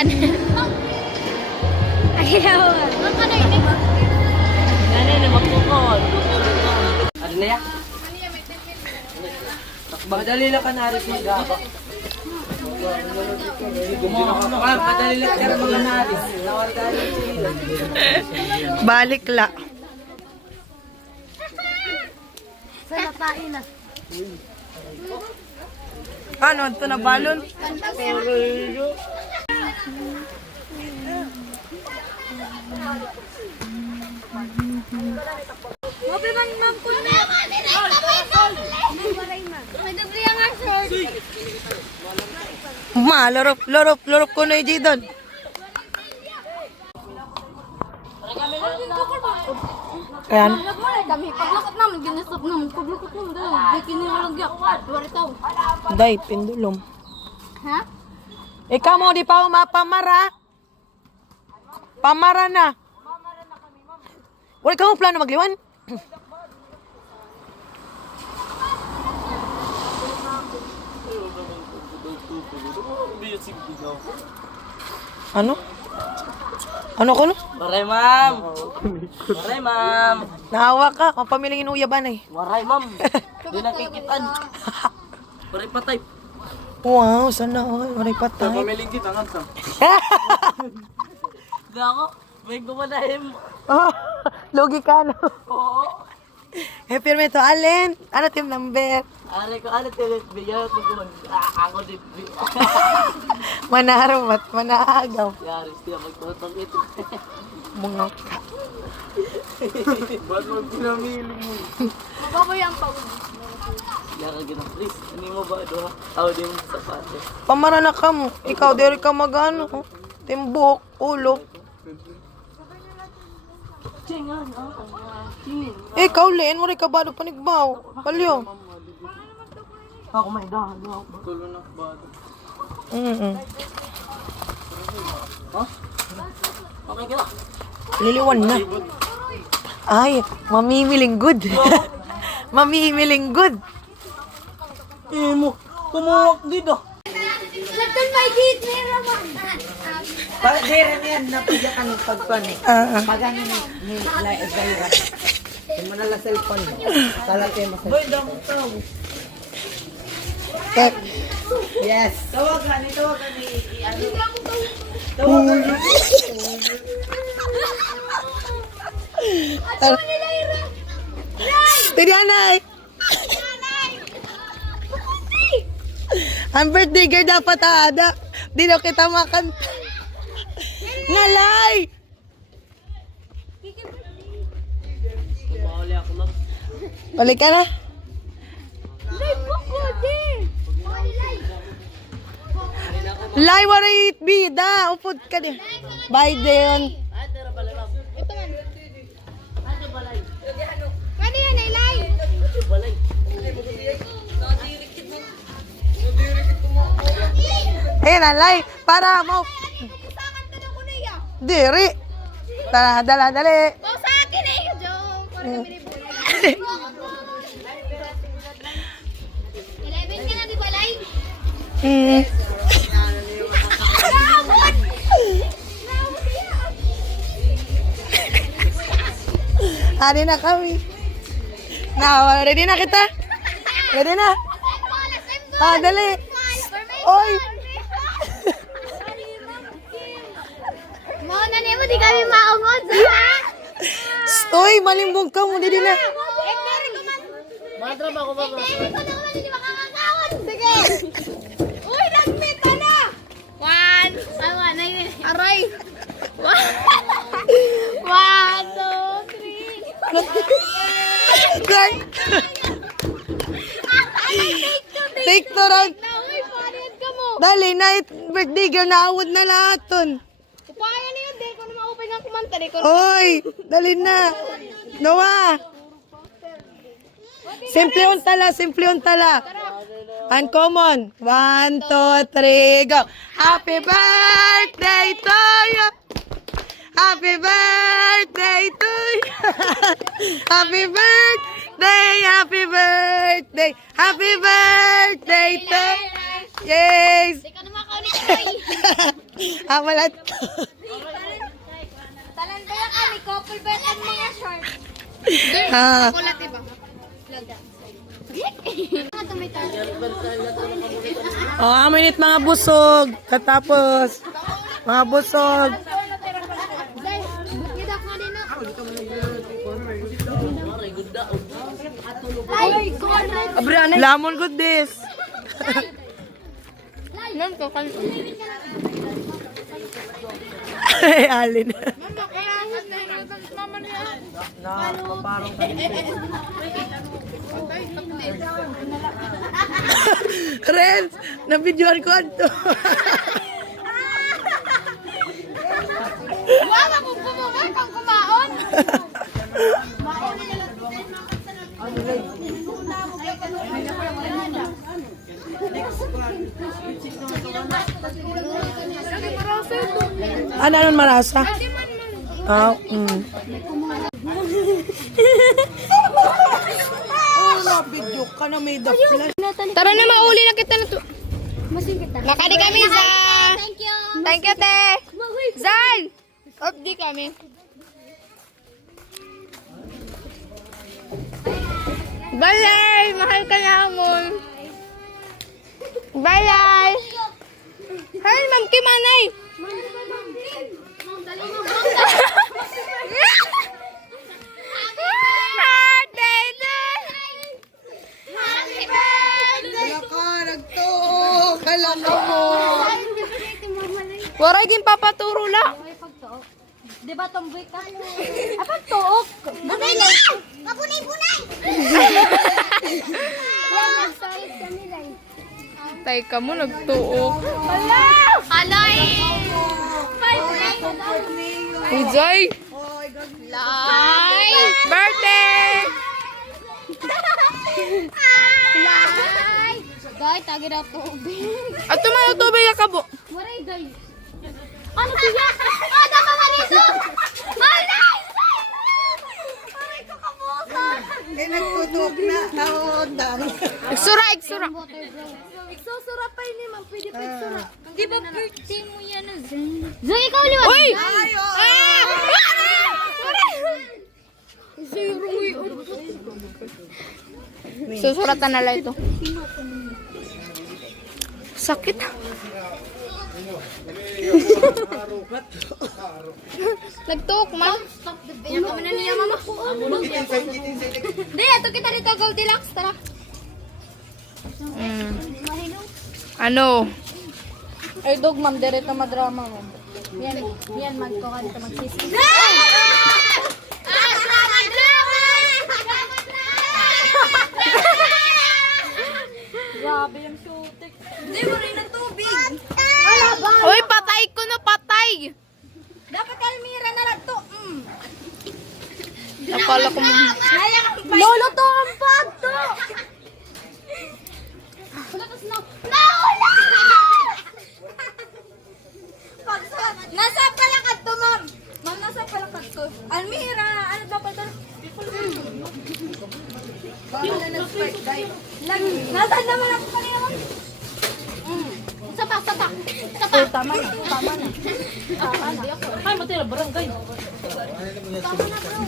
Yan. Ayaw. Ang ano yun? Ano na magkukon? Ano na yan? Madali lang ka naris mag-gaba. Madali lang ka mga naris. Balik la. Sa lapain na. Ano, ito na balon? Mabi man ma'am ko na. May doble ang short. Ma, lorop ko na yung doon. Ayan. Kami, paglakot namin, ginasap namin. Paglakot namin, dahil di kinilagyak. Duwari tao. Day, pendulum. Ha? Ikaw mo, di pa mapamara. Pamara na. Wala ka mo plano magliwan? Ano? Ano ko no? Waray, ma'am. Waray, ma'am. Nahawa ka, kung pamilingin uyaban eh. Waray, ma'am. Di nakikitan. Waray patay. Wow, sana all. Maray patay. Pamiling kita, nga sa. Hindi ako. May gumanahin mo. Oh, logi ka no? Oo. Eh, pirme to, Allen. Ano team number? Are ko, ano tilit, bigyan ko kuman. Ako din. Manaramat, managaw. Yaris, tiya magtotong ito. Mga ka. Ba't mo pinamili mo? Mababoy ang pagod. Yara gina, please. Ano mo ba ito ha? Ako din sa sapatos. Pamara na ka mo. Ikaw, diri ka magano. Timbok, ulo. Chingan, ching. Ikaw, Len, mo rin ka ba panigbaw? Palyo. Ako may dahan ako. Tulo na ba? Ha? Okay ka na. Liliwan na. Ay, mamimiling good. Mamimiling good. Mo, kumuwak dito. Nagtan may gate, meron man. Para dera niyan napigyan kami pagpan eh. Pagano ni Zaira. Yung mga cellphone. Talate mo sa. Boy, damo tao. Yes. Tawagan ni ano. Tawagan ni. Tiri, anay. Ang birthday girl dapat ada. Di na kita makan. Ngalay! Bawali ako lang. Balik ka na. Lay, waray bida. Upod ka din. Bye din. Pwede yan, Nailay. Ayan, alay. Para mo. Usakan ka na ko na iya. Diri. Tara, dali. O sa akin eh. Joke. Kung kami rin 11 ka na, di ba, Lay? Hmm. Nakabot! Ari na kami. Na, ready na kita? Ready na? Ah, dali. Oy. Mau na mo, di kami maungod sa Oy, malimbong ka mo. Didi na. Mantra ba ako ba? Sige. Uy, nagpita na. 1. Aray. 1, 2, 3. Take to round. Uy, pariad ka mo. Dali, night birthday girl. Naawad na lahat ton. Upaya na yun, di ko na maupay ng kumanta. Di ko na. Oy, dali na. Noah. Simple untala. Uncommon. 1, 2, 3, go. Happy birthday to you. Happy birthday to you. Happy birthday, happy birthday. Happy birthday to you. Yes. Di ka na makaulit, Lay. Wala. Talan ba yan kami? Couple ba yan ang mga short? Ah. Kulat diba? Minute mga busog. Katapos. Mga busog. Lamon good this. Ay, Alin. Renz, nabidyoan ko ito. Wala kong kumumay kang kumaon. Ano nun marasa? Nabidyo ka na may the flash. Tara na, mauli na kita na to. Nakadi kami, Zay. Thank you. Thank you, te. Zay. Di kami. Balay, mahal ka na amon. Balay. Hay, Ma'am Kim, anay. Kala ka mo. Waray gin papaturo la. Di ba tomboy ka? Apag tuok. Bunay na! Kabunay-bunay! Tay ka mo nagtuok. Alay! Enjoy! Lay! Birthday! Lay! Guy, tagi na tubig. At tumayo tubig na kabo. Waray, guy. Ano siya? Dama ka dito! Alay! Aray ko kabukan! Nagtutok na. Dang. Iksura! Iksusura pa yun, ma'am. Pwede pa iksura. Di ba birthday mo yan, Zay? Zay, ikaw liwan! Uy! Susuratan na lang ito. Sakit. Nagtuok, ma. Yan kami na niya, mama. Di, ito kita dito, Goldilocks. Tara. Ano? Ay, dog, ma'am. Dirito madrama, ma'am. Yan, magko ka dito mag-kiss. Grabe yung shooting. Hindi mo rin ng tubig. Uy, patay ko na, patay. Dapat Almira na lang to. Akala ko mo. Lolo to ang pagto. Naula! Nasa palakad to, ma'am. Ma'am, nasa palakad to. Almira, ano dapat to? Nasaan naman ako kanina, ma'am? Sapa. Tama na. Ay, matira, barangay. Tama na, bro.